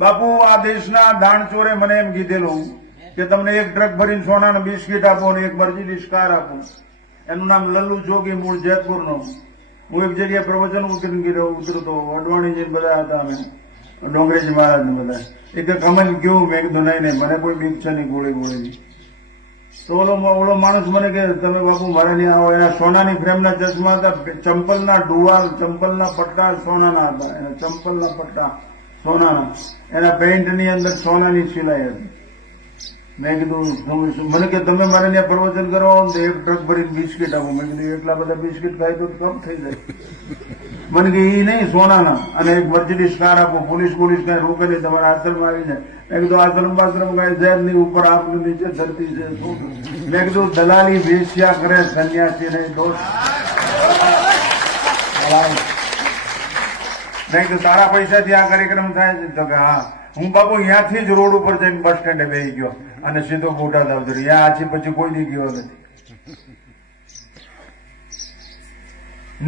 બાપુ આ દેશના દાણચોરે મને એમ કીધેલું કે તમને એક ટ્રક ભરીને સોનાના બિસ્કીટ આપો ને એક મર્સિડીઝ કાર આપો. એનું નામ લલ્લુ જોગી, મૂળ જેતપુરનો. હું એક જગ્યાએ પ્રવચન ઉતરતો, અડવાણીજી બધા હતા, અમે ડોંગરેજી મહારાજ ને બધા. એ કે કમન કેવું? મેં કીધું નહીં, મને કોઈ બીક છે નહીં ગોળી ગોળીની. તો ઓલો માણસ મને કે તમે બાપુ મારે નહીં આવો. એના સોનાની ફ્રેમના ચશ્મા હતા, ચંપલના ડુવાલ, ચંપલના પટ્ટા સોનાના હતા, એના ચંપલના પટ્ટા સોનાના, એના પેન્ટની અંદર સોનાની સિલાઈ હતી. મેં કીધું મને કે તમે મારે ત્યાં પ્રવચન કરો તો એક ટ્રક ભરીને બિસ્કીટ આપો. મેં કીધું એટલા બધા બિસ્કીટ ખાય તો કમ થઈ જાય. મને કે એ નહીં, સોનાના, અને એક મર્સિડીઝ કાર આપો. પોલીસ કઈ રોકે નહીં, તમારા આશ્રમમાં આવી જાય. મેં કીધું આશ્રમ કઈ જાય નહીં, ઉપર આપનું નીચે ધરતી છે. મેં કીધું દલાલી વેશ્યા કરે સન્યાસી નહીં દોષ. મેં કીધું તારા પૈસાથી આ કાર્યક્રમ થાય છે? તો કે હા. હું બાપુ અહીંયાથી જ રોડ ઉપર જઈને બસ સ્ટેન્ડે બેસી ગયો અને સીધો બોટાદ આવતો. ત્યાં આછી પછી કોઈ દી ગયો નથી.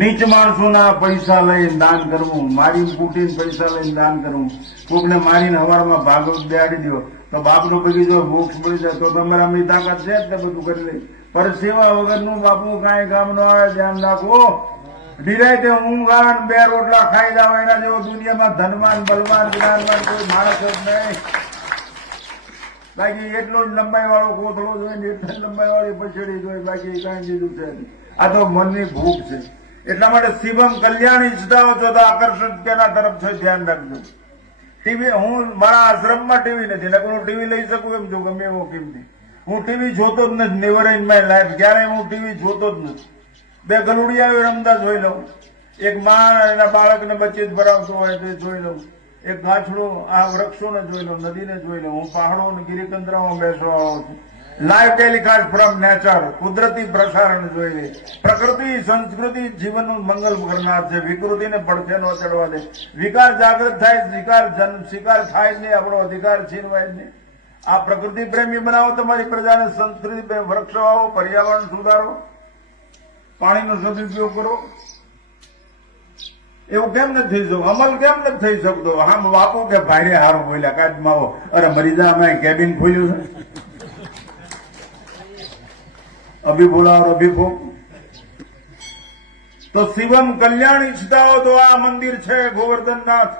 નીચ માણસોના પૈસા લઈને દાન કરવું, મારીને કૂટીને પૈસા લઈને દાન કરવું, કોકને મારીને હવારમાં ભાગવત બેહાડી દો તો બાપનો બગીચો મોક્ષ મળી જાય. તો તમારે આમની તાકાત છે જ ને બધું કરી લે. પર સેવા વગરનું બાપુ કાંઈ કામ ન આવે. ધ્યાન રાખો. નિરાયતે ઊંઘ આવે, બે રોટલા ખાઈ જાવ, એના જેવો દુનિયામાં ધનવાન બલવાન જ્ઞાનવાન કોઈ માણસ જ નહીં. બાકી એટલો જ લંબાઈ વાળો કોથળો જોઈએ ને એટલી લંબાઈ વાળી પછડી જોઈએ, બાકી કાંઈ બીજું છે. આ તો મનની ભૂખ છે. એટલા માટે શિવમ કલ્યાણ ઈચ્છતા હો છો તો આકર્ષણ કેના તરફ છે ધ્યાન રાખજો. ટીવી, હું મારા આશ્રમમાં ટીવી નથી, નકર હું ટીવી લઈ શકું એમ છું ગમે એવો કિંમતી. હું ટીવી જોતો જ નથી. નેવર ઇન માય લાઈફ ક્યારેય હું ટીવી જોતો જ નથી. બે ગલુડિયા રમતા જોઈ લઉં, એક માં એના બાળકને બચ્ચે જ ભરાવતો હોય તો જોઈ લઉં, એક ગાછડો આ વૃક્ષોને જોઈ લઉં, નદીને જોઈ લઉં. હું પહાડો અને ગિરિકંદરામાં બેસવા આવું છું. લાઈવ ટેલિકાસ્ટ ફ્રોમ નેચર, કુદરતી પ્રસારણ જોઈ લે. પ્રકૃતિ સંસ્કૃતિ જીવનનું મંગલ કરનાર છે. વિકૃતિને પડખે ન ચડવા દે. વિકાર જાગૃત થાય, શિકાર થાય જ નહીં, આપણો અધિકાર છીનવાય જ નહીં. આ પ્રકૃતિ પ્રેમી બનાવો તમારી પ્રજાને, સંસ્કૃતિ વૃક્ષો આવો, પર્યાવરણ સુધારો, પાણીનો સદુપયોગ કરો. એવું કેમ નથી થઈ શકતું? અમલ કેમ નથી થઈ શકતો? હા બાપુ કે ભાઈ હારું બોલ્યા કાચમાં આવો, અરે મરી જા, અમે કેબિન ખોલ્યું છે. અભી બોલા અભી ફોક. તો શિવમ કલ્યાણ ઈચ્છતા હો તો આ મંદિર છે ગોવર્ધનનાથ.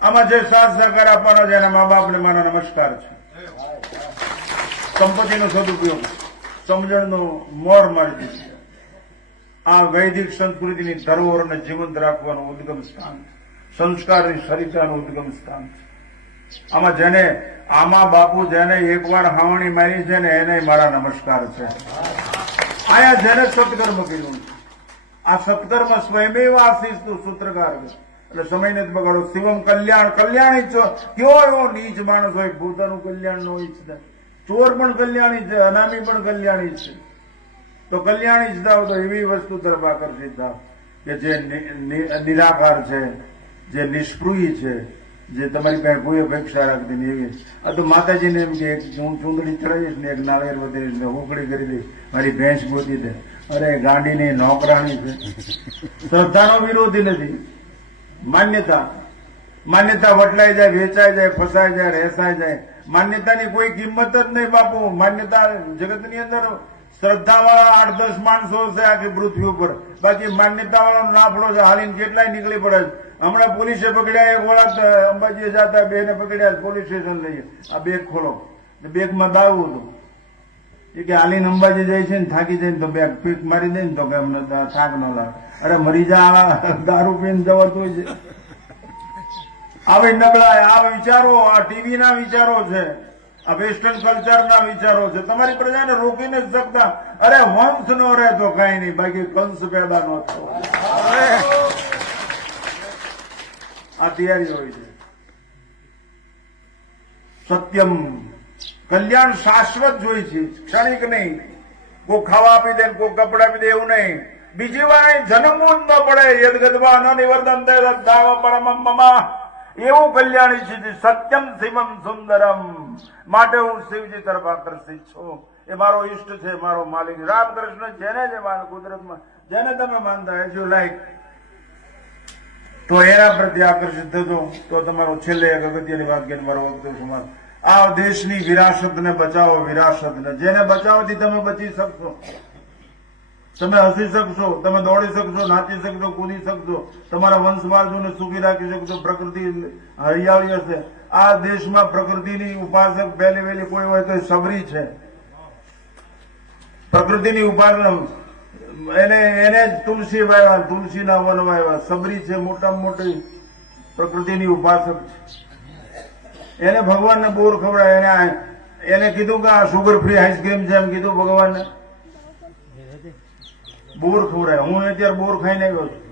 આમાં જે સાથ સહકાર આપવાનો છે એના મા બાપને મારા નમસ્કાર છે. સંપત્તિનો સદુપયોગ, સમજણનો મોર મારી છે. આ વૈદિક સંસ્કૃતિની ધરોહરને જીવંત રાખવાનું ઉદ્ગમ સ્થાન, સંસ્કારની સરિતાનું ઉદ્ગમ સ્થાન છે. આમાં જેને આમાં બાપુ જેને એકવાર હાવણી મારી છે ને એને મારા નમસ્કાર છે. આયા જેને સત્કર્મ કર્યું છે, આ સત્કર્મ સ્વયમેવ આશીષ તું સૂત્રકાર છે. એટલે સમય નથી બગાડો. શિવમ કલ્યાણ, કલ્યાણ ઈચ્છો. કેવો એવો નીચ માણસ હોય પોતાનું કલ્યાણ ન ઈચ્છતા. ચોર પણ કલ્યાણી છે, અનામી પણ કલ્યાણી છે. તો કલ્યાણ ઈચ્છતા હો તો એવી વસ્તુ તરફ આકર્ષિત થાવ કે જે નિરાકાર છે, જે નિષ્પૃહી છે, જે તમારી પાસે કોઈ અપેક્ષા રાખતી નહીં એવી. આ તો માતાજીને એમ કે હું ચૂંદડી ચડાવીશ ને એક નાળિયેર વધીશ ને ઉકળી કરી દઈશ, મારી ભેંસ ગોતી દે. અરે ગાંડીની નોકરાણી છે. શ્રદ્ધાનો વિરોધી નથી. માન્યતા વટલાઈ જાય, વેચાઈ જાય, ફસાઈ જાય, રહેસાઈ જાય. માન્યતાની કોઈ કિંમત જ નહીં બાપુ. માન્યતા જગતની અંદર શ્રદ્ધા વાળા 8-10 માણસો છે આખી પૃથ્વી ઉપર. બાકી માન્યતા વાળાનો નાફડો છે, હાલીને કેટલાય નીકળી પડે છે. હમણાં પોલીસે પકડ્યા એક વાળા અંબાજી જતા, બેને પકડ્યા, પોલીસ સ્ટેશન લઈએ. આ બેગ ખોલો, બેગમાં દાવું હતું. એ કે હાલીને અંબાજી જાય છે ને થાકી જાય ને તો બેગ પીક મારી દે ને તો કે અમને થાક ન લાગે. અરે મરી જા, દારૂ પીને જવાતું છે. આવી નબળાય આ વિચારો, આ ટીવી ના વિચારો છે, આ વેસ્ટર્ન કલ્ચર ના વિચારો છે. તમારી પ્રજાને રોકી નથી શકતા. અરે વંશ નો રહે તો કઈ નહીં, બાકી કંસ પેદા ન થતો. આ તૈયારી હોય છે. સત્યમ કલ્યાણ શાશ્વત જોઈ છે, ક્ષણિક નહીં. કોઈ ખાવા આપી દે, કોઈ કપડા આપી દે એવું નહીં. બીજી વાર જન્મવું જ ન પડે. યદગદવા ન નિવર્તન પરમમ્મા, એવું કલ્યાણ ઈચ્છે છે. સત્યમ શિવમ સુંદરમ. માટે હું શિવજી તરફ આકર્ષિત છું. એ મારો ઈષ્ટ છે, મારો માલિક રામકૃષ્ણ. જેને જે માન કુદરતમાં જેને તમે માનતા એઝ યુ લાઈક. તો એના પ્રત્યે આકર્ષિત થતો તો તમારો છેલ્લે એક અગત્યની વાત કે મારો વક્તવ્ય સમાપ્ત. આ દેશની વિરાસતને બચાવો, વિરાસતને. જેને બચાવવાથી તમે બચી શકશો, તમે હસી શકશો, તમે દોડી શકશો, નાચી શકશો, કૂદી શકશો, તમારા વંશવાળને સુખી રાખી શકશો, પ્રકૃતિ હરિયાળી હશે. આ દેશમાં પ્રકૃતિની ઉપાસક પહેલી વહેલી કોઈ હોય તો સબરી છે. પ્રકૃતિની ઉપાસના એને તુલસી વાવ્યા, તુલસીના વન વાવ્યા. સબરી છે મોટામાં મોટી પ્રકૃતિની ઉપાસક છે. એને ભગવાનને બોર ખવડાય. એને કીધું કે આ સુગર ફ્રી આઈસ્ક્રીમ છે, એમ કીધું ભગવાનને. બોર ખવડાય. હું અત્યારે બોર ખાઈને આવ્યો છું.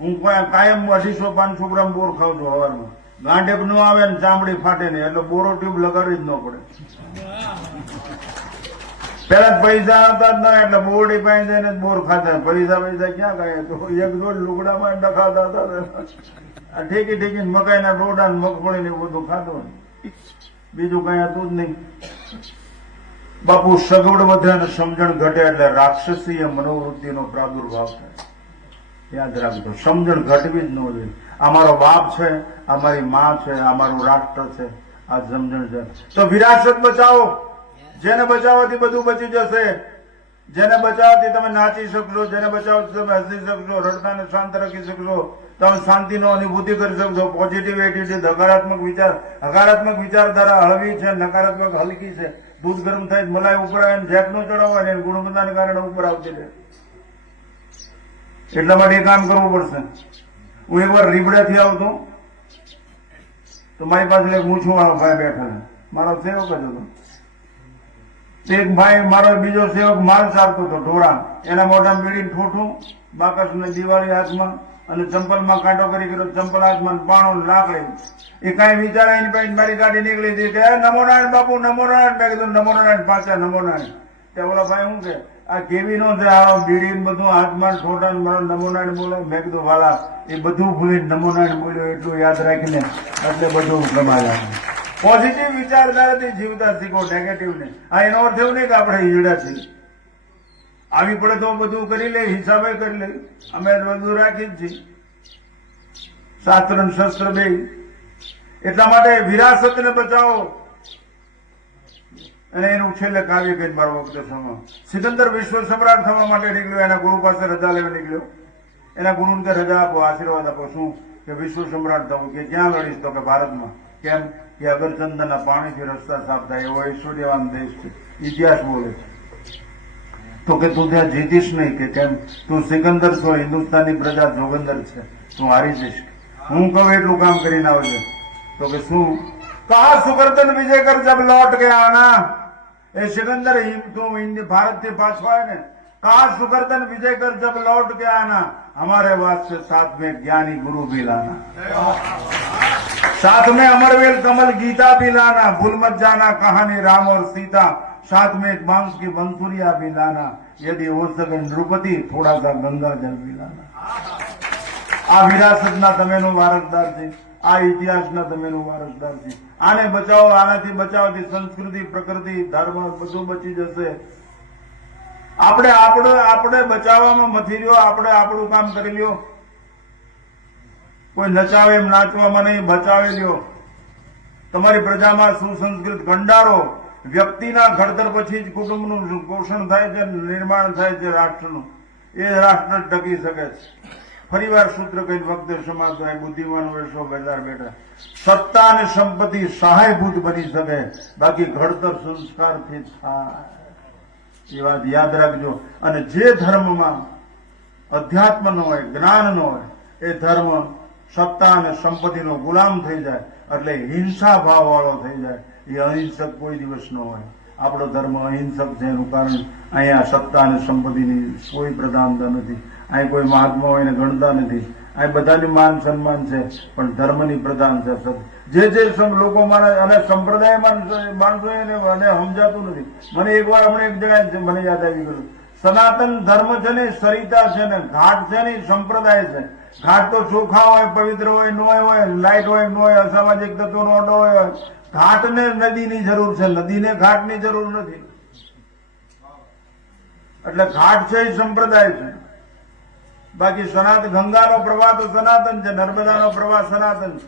હું કાયમ 250-500 ગ્રામ બોર ખાઉં છું સવારમાં. ગાંઠેક ન આવે ને ચામડી ફાટે નહીં, એટલે બોરો ટ્યુબ લગાડવી જ ન પડે. પેલા પૈસા હતા જ ના, એટલે બોરડી પાસે જઈને બોર ખાતા. પૈસા ક્યાં ગયા? તો એક દોઢ લુગડામાં ડખાતા હતા. ઠેકી ઠેકીને મકાઈના ડોડા ને મગફળી ને બધું ખાતું, બીજું કઈ હતું જ નહીં. બાપુ, સગવડ વધે અને સમજણ ઘટે એટલે રાક્ષસીય મનોવૃત્તિનો પ્રાદુર્ભાવ થાય. યાદ રાખજો, સમજણ ઘટવી જ ન જોઈએ. આ મારો બાપ છે, આ મારી માં છે, આ મારું રાષ્ટ્ર છે, આ સમજણ છે. તો વિરાસત બચાવો. જેને બચાવવાથી બધું બચી જશે. જેને બચાવવાથી તમે નાચી શકશો, જેને બચાવવાથી તમે હસી શકશો, રડતાને શાંત રાખી શકશો, તમે શાંતિનો અનુભૂતિ કરી શકશો. પોઝિટિવ એટીટ્યુડ, હકારાત્મક વિચારધારા હળવી છે, નકારાત્મક હલકી છે. દૂધ ગરમ થાય મલાઈ ઉપર આવે, જેક નો ચડાવવા ને ગુણવત્તાને કારણે ઉપર આવતી રહે. એટલા માટે એ કામ કરવું પડશે. હું એકવાર રીબડાથી આવતો તો મારી પાસે એક મૂછું વાળો ભાઈ બેઠા, મારો સેવક જ હતો. એક ભાઈ, મારો બીજો સેવક માલ ચાલતો હતો ઢોરા. એના મોઢામાં બીડીને ઠોઠું, બાકસને દિવાળી હાથમાં અને ચંપલમાં કાંટો કરી કર્યો, ચંપલ હાથમાં, પાણો લાકડી. એ કઈ વિચારે એની પાસે મારી ગાડી નીકળી હતી કે નમો નારાયણ બાપુ, નમો નારાયણ. મેં કીધું નમો નારાયણ, પાછા નમો નારાયણ. ત્યાં ઓલા ભાઈ શું કે આ કેવી નો છે, આ બીડી બધું હાથમાં ઠોઠા નમો નારાયણ બોલે. મેં કીધું વાલા, એ બધું ભૂલીને નમો નારાયણ બોલ્યો એટલું યાદ રાખીને એટલે બધું કમાયા. પોઝિટિવ વિચારધારાથી જીવતા શીખો, નેગેટિવ ને. આ એનો અર્થ એવું નહીં કે આપણે હીડા છીએ. આવી પડે તો બધું કરી લે, હિસાબે કરી લે. અમે બધું રાખી જ છીએ, શાસ્ત્ર અને શસ્ત્ર બે. એટલા માટે વિરાસતને બચાવો. અને એનું છેલ્લે કાવ્ય કઈ મારો વખતે સમા. સિકંદર વિશ્વ સમ્રાટ થવા માટે નીકળ્યો. એના ગુરુ પાસે રજા લેવા નીકળ્યો. એના ગુરુને કે રજા આપો, આશીર્વાદ આપો. શું કે વિશ્વ સમ્રાટ થવું? કે ક્યાં લડીશ? તો કે ભારતમાં. કેમ? કે અગરચંદનના પાણીથી રસ્તા સાફ થાય એવો ઐશ્વર્યવાન દેશ છે. ઇતિહાસ બોલે છે. તો કે તું ત્યાં જીતીશ નહીં. કે કેમ? તું સિકંદર છો, હિન્દુસ્તાનની પ્રજા જોગંદર છે, તું હારી જઈશ. હું કહું એટલું કામ કરીને આવજે. તો કે શું? કહા સુકર્તન વિજય કર જબ લौट के आना. એ સિકંદર, તું ભારત થી પાછો આવે ને, કહા સુકર્તન વિજય કર જબ लौट के आना, हमारे वास्ते साथ में ज्ञानी गुरु भी लाना, साथ में अमरवेल कमल गीता भी लाना, भूल मत जाना कहानी राम और सीता, साथ में एक बांस की बंसुरिया भी लाना, यदि हो सके नृपति थोड़ा सा गंगा जल भी लाना. આ વિરાસતના તમેનો વારસદાર છે. આ ઇતિહાસના તમેનો વારસદાર છે. આને બચાવો. આનાથી બચાવવાથી સંસ્કૃતિ, પ્રકૃતિ, ધર્મ બધું બચી જશે. આપણે બચાવવામાં મથી રહ્યો. આપણે આપણું કામ કરી લ્યો. કોઈ નચાવે એમ નાચવામાં નહીં, બચાવી લ્યો. તમારી પ્રજામાં સુસંસ્કૃત ગંડારો. વ્યક્તિના ઘડતર પછી જ કુટુંબનું પોષણ થાય છે, નિર્માણ થાય છે રાષ્ટ્રનું. એ રાષ્ટ્ર ટકી શકે છે. ફરીવાર સૂત્ર કઈ વખતે સમાપ્ત થાય. બુદ્ધિમાન વેશો બેદાર બેઠા. સત્તા અને સંપત્તિ સહાયભૂત બની શકે, બાકી ઘડતર સંસ્કારથી થાય. એ વાત યાદ રાખજો. અને જે ધર્મમાં અધ્યાત્મ ન હોય, જ્ઞાન ન હોય, એ ધર્મ સત્તા અને સંપત્તિનો ગુલામ થઈ જાય એટલે હિંસા ભાવ વાળો થઈ જાય. એ અહિંસક કોઈ દિવસ ન હોય. આપણો ધર્મ અહિંસક છે. એનું કારણ અહીંયા સત્તા અને સંપત્તિની કોઈ પ્રધાનતા નથી. અહીં કોઈ મહાત્મા હોય ને ગણતા નથી. અહીં બધાની માન સન્માન છે, પણ ધર્મની પ્રધાન છે. જે લોકો મારા અને સંપ્રદાય માણસો એને સમજાતું નથી. મને એકવાર હમણાં એક જગ્યાએ મને યાદ આવી ગયું. સનાતન ધર્મ છે ને, સરિતા છે ને, ઘાટ છે ને, સંપ્રદાય છે. ઘાટ તો ચોખ્ખા હોય, પવિત્ર હોય, ન હોય, લાઈટ હોય, ન હોય, અસામાજિક તત્વોનો અડો હોય. ઘાટને નદીની જરૂર છે, નદીને ઘાટની જરૂર નથી. એટલે ઘાટ છે એ સંપ્રદાય છે. બાકી ગંગાનો પ્રવાહ તો સનાતન છે, નર્મદાનો પ્રવાહ સનાતન છે.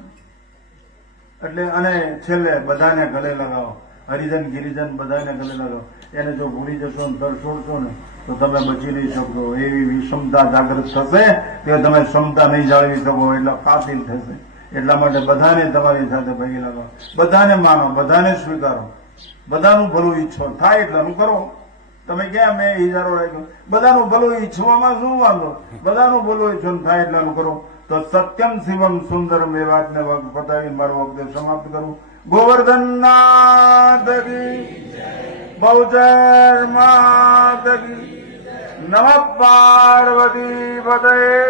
એટલે અને છેલ્લે બધાને ગલે લગાવો, હરિજન ગિરિજન બધાને ગલે લગાવો. એને જો ભૂલી જશો ને તરછોડશો ને તો તમે બચી નહીં શકશો. એવી વિષમતા જાગૃત થશે કે તમે ક્ષમતા નહીં જાળવી શકો, એટલે કાતિલ થશે. એટલા માટે બધાને તમારી સાથે ભેગી લગાવો, બધાને માનો, બધાને સ્વીકારો, બધાનું ભલું ઈચ્છો, થાય એટલાનું કરો. તમે ક્યાં મેં ઇજારો રાખ્યો? બધાનું ભલું ઈચ્છવામાં શું વાંધો? બધાનું ભલું ઈચ્છો થાય એટલાનું કરો. તો સત્યમ શિવમ સુંદરમ એ વાતને પતાવી મારો વખતે સમાપ્ત કરું. ગોવર્ધન નાથ કી, બહુચર માત કી, નમઃ પાર્વતી પતયે.